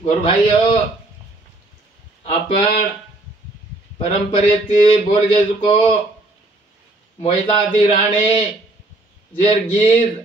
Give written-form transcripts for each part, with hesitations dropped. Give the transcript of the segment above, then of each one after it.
गोर भाईयो आपण परंपरेती बोल गेजुको मोहितादी राणे जेर गीत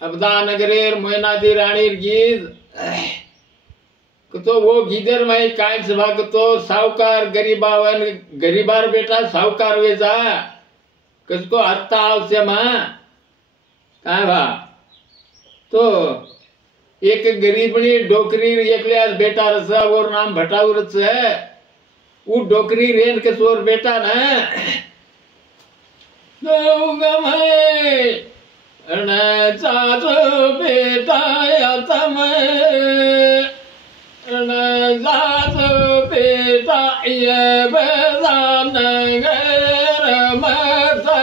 अबदा नगरेर मोहिनादी राणीर गीत तो वो गीदर माई काय सभा तो सावकार गरीबार बेटा सावकार वेजा कसको अर्थ आवश्य मा काय भा तो एक गरीबनी डोकरी एकल्या बेटा रसा और नाम भटाऊरच है वो डोकरी रेन के सोर बेटा ना तो गमे न चाचो बेटा या तमे न चाचो बेटा ये बेदान गर मरसा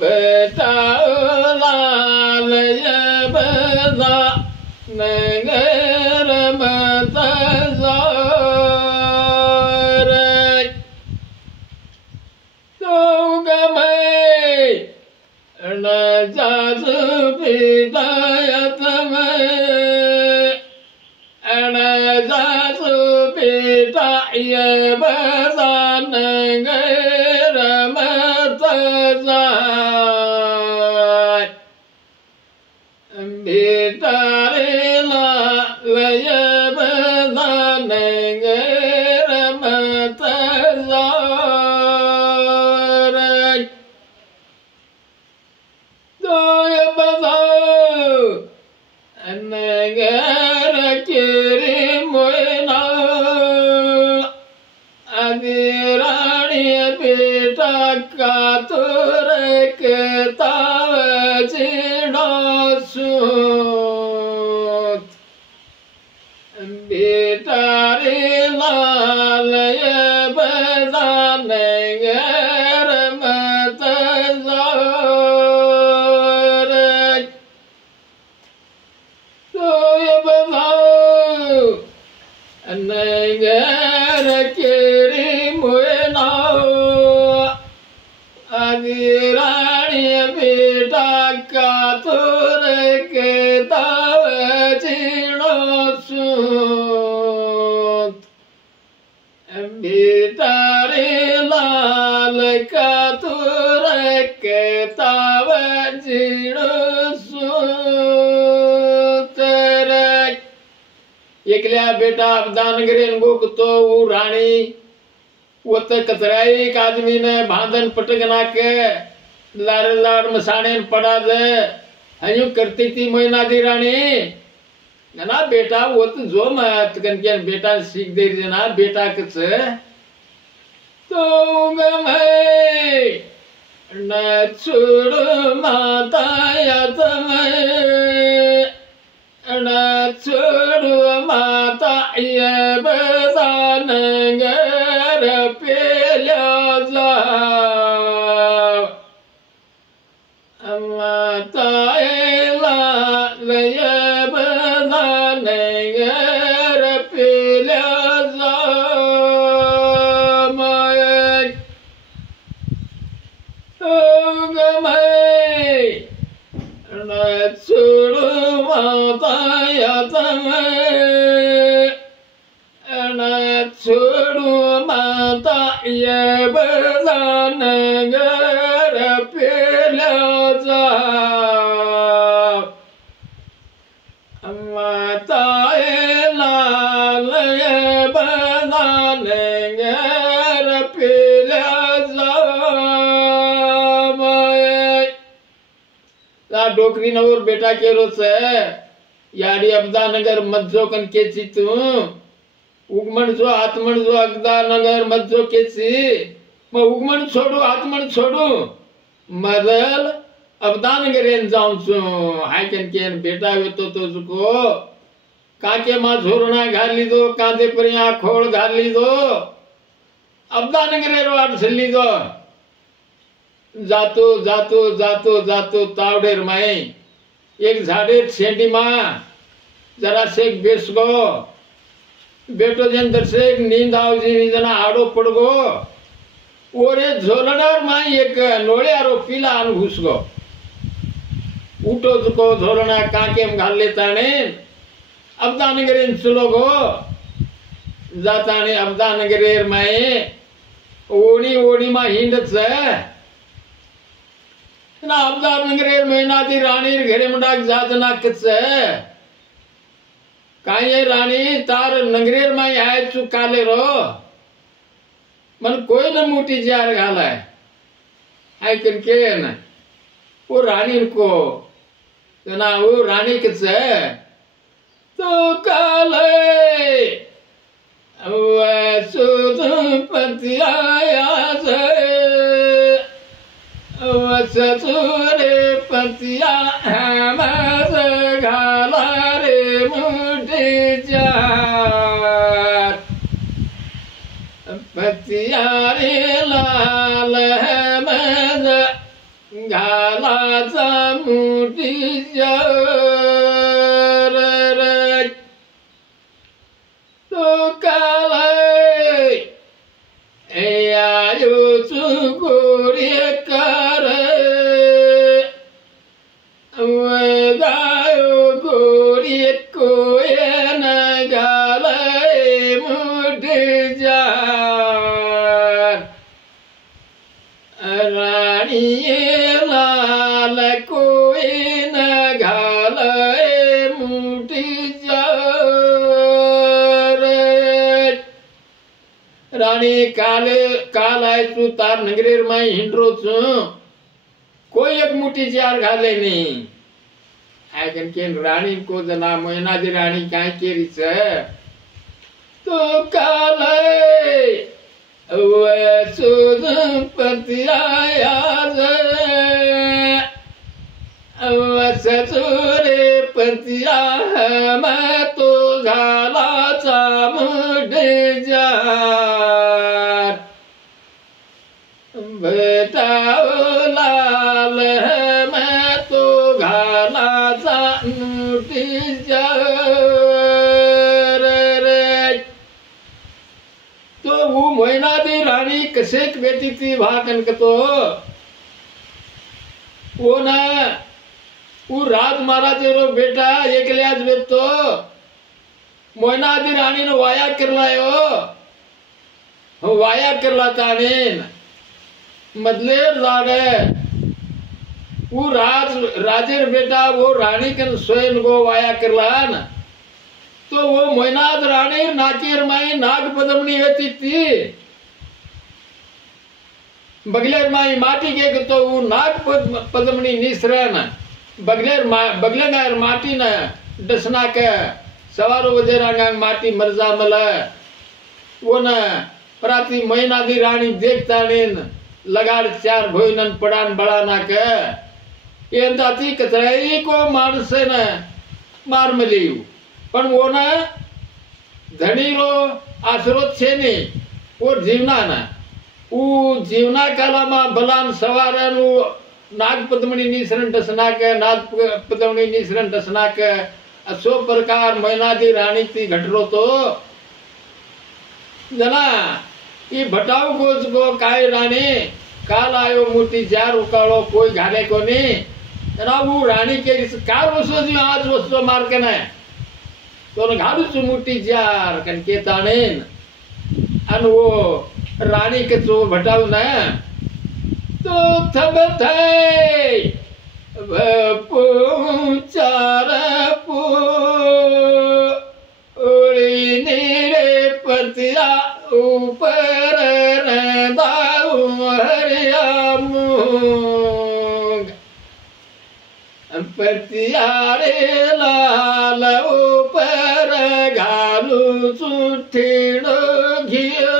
बेटा लाल ये बेदा नगर मरसा तो गमे न चाचो बेटा या तमे न चाचो बेटा ये बेदान गर मरसा बेटा रे लाल ये बेदान गर मरसा तो ये बताओ नगर केरे मोयना आदि रानी बेटा का तुर के ताव चिड़ा सूत बेटा रे लाल ये बेदान गर मरसा नगर केरी मोयना आदि रानी बेटा का तुर के ताव चिड़ो सूत बेटा रे लाल का तुर के ताव चिड़ो सूत एकल्या बेटा अबदान करेन गोक तो वो रानी वो तो कतराई एक आदमी ने बांधन पटक नाके लाड़ लाड़ मसाने पड़ा दे हयूं करती थी मोहिनादी रानी ना बेटा वो तो जो मत कन बेटा सीख दे ना बेटा कच तो गमे न छोड़ माता या तमे न छोड़ माता ये बेदान गर पेल्या जाओ माता लाल ये बेदान गर पेल्या जाओ माय गमे न छोड़ माता या तमे न छोड़ माता ये बेदान गर पेल्या जाओ माता लाल ये बेदान गर पेल्या जाओ डोकरी नवर बेटा केरो से यारी अबदा नगर मज्जो कन केची तू उगमण जो आत्मण जो अबदा नगर मज्जो केची मैं उगमण छोड़ू आत्मण छोड़ू मदल अबदा नगर एन जाऊं छु हाय कन केन बेटा वे तो जुको काके मा झोरना घाल ली दो कांदे पर यहाँ खोल घाल ली दो अबदा नगर रो आठ छली दो जातो जातो जातो जातो तावडेर माई एक झाड़े छेंडी माँ जरा सेक बेस गो बेटो जन दर्शक नींद आओ जी जना आड़ो पड़ गो ओरे झोलणार माई एक नोळे आरो पिला अन घुस गो उठो चुको धोरणा काकेम घाल लेता ने अब्दानगरेन सुलोगो जाता ने अब्दानगरेर माये ओणी ओणी मा हिंडत ना अब्दानगरेर महिनादी राणीर घरे मुंडाक जातना कच काय राणी तार नगरेर माय आय चु काले रो मन कोई न मोटी जार घालाय आय कन के न वो रानी को ना वो रानी कच तो काले पति आया ससुरे पतिया हमस घाला रे मुझे जार पतिया रे लाल हमस घाला सा मुझे जार तो काले आयो चुकोरी कर गायो गोरी कोय न गाले मुझ जार रानी लाल कोय न गाले मुझ रानी काल आय तू तार नगरेर माय हिंडरो छु कोई एक मुठी चार घाले नहीं आय कन के रानी को जना मोयना दी रानी काय केरी छ तो काल वे सुध पति आया ससुरे पतिया मैं तो घाला चामुंड जार बेटाओ लाल मैं तो घाला चामुंड जार तो वो मोयना दी रानी कसेक बेटी थी भाकन तो वो ना वो राज महाराजेरो बेटा एकल्याच बेतो मोयनादी राणी नो वाया करला ताणेन मदलेर जागे वो राजेर बेटा वो राणी कन स्वयं गो वाया करला न तो वो मोयनाद राणी नाचेर माई नाग पदमनी होती थी बगलेर माई माटी के तो वो नाग पदमनी निसरन बगलेर माटी न डसना के सवारो वजेरा माटी मरजा मल वो न प्राती महीनादी रानी देखता नेन लगाड़ चार भोजन पड़ान बड़ाना के ये दाती कतराई को मानस न मार मलियु पण वो न धनी रो आसरो छे ने वो जीवना न वो जीवना काला मा बलान सवारनु नाग पद्मनी निसरण डसना के नाग पद्मनी निसरण डसना के असो प्रकार मैनादी रानी थी घटरो तो जना ये भटाऊ गोज को काय रानी काल आयो मोटी जार उकालो कोई घाले को नहीं जना वो रानी के कार वसो जो आज वसो मार के न तो घालू चु मोटी जार कन के तानेन अन वो रानी के तो भटाऊ न तो थब थे चार उड़ी नीरे पतिया ऊपर हरिया मूंग पतिया रे लाल ऊपर घालू सुठीड़ो घियर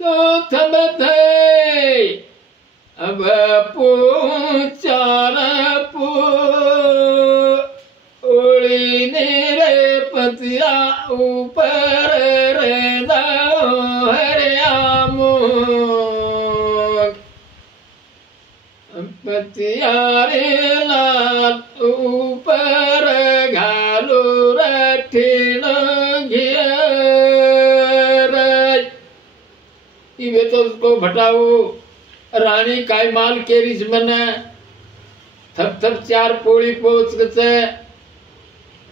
तो थब थे अब पूचार उड़ी नीरे पतिया ऊपर हरिया मूंग पतिया रे लाल ऊपर घालू रठीण घियर इवे तो उसको भटाऊ राणी काय माल केरीच मन थप थप चार पोळी पोच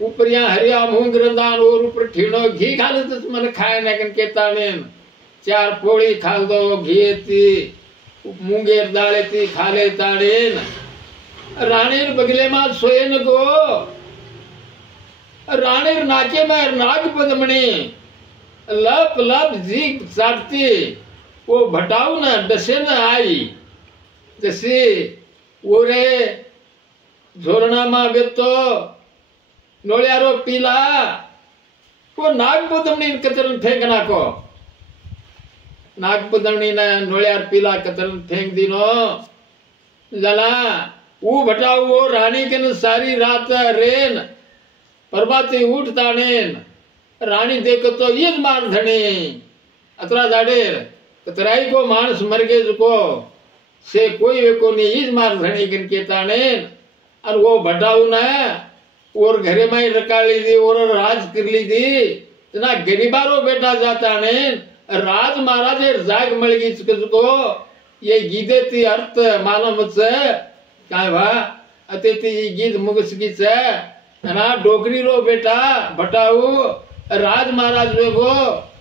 उपरिया हरिया मूंग रंदान और ऊपर ठीणो घी घालतच मन खाय नाकन के ताणेन चार पोळी खाल दो घी ती मुंगेर दाळे ती खाले ताणेन राणीर बगले मा सोये न गो राणीर नाके में नाग पदमणी लप लप जी चाटती वो भटाऊ न डसे न आई जशी ओरे झोरणा मा बेतो नोळ्यारो पीला वो नागपदमणी कतरन फेंक नाको नागपदमणी न नोळ्यार पीला कतरन फेंक दिनो जला वो भटाऊ वो रानी के सारी रात रेन परबाती उठ ताणेन राणी देखो तो ईज मार धणे अतरा जाडेर कतराई को मानस मर गे जुको से कोई वे को नी ईज मार धणे गन के ताणेन और वो भटाऊ ना और घरे में रकाली दी और राज कर ली दी तना गरीबारो बेटा जाता ने राज महाराजे जाग मळ गी चुको ये गीते ती अर्थ मालूम काय भा अते ती गीत मुगसगी ना डोकरी रो बेटा भटाऊ राज महाराज वेगो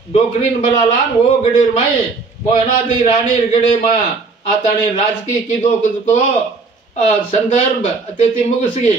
डोकरीन बलाला वो गडेर माई मोहना दी रानी गडे मा आताने राजकी कीदो को संदर्भ अते ती मुगसगी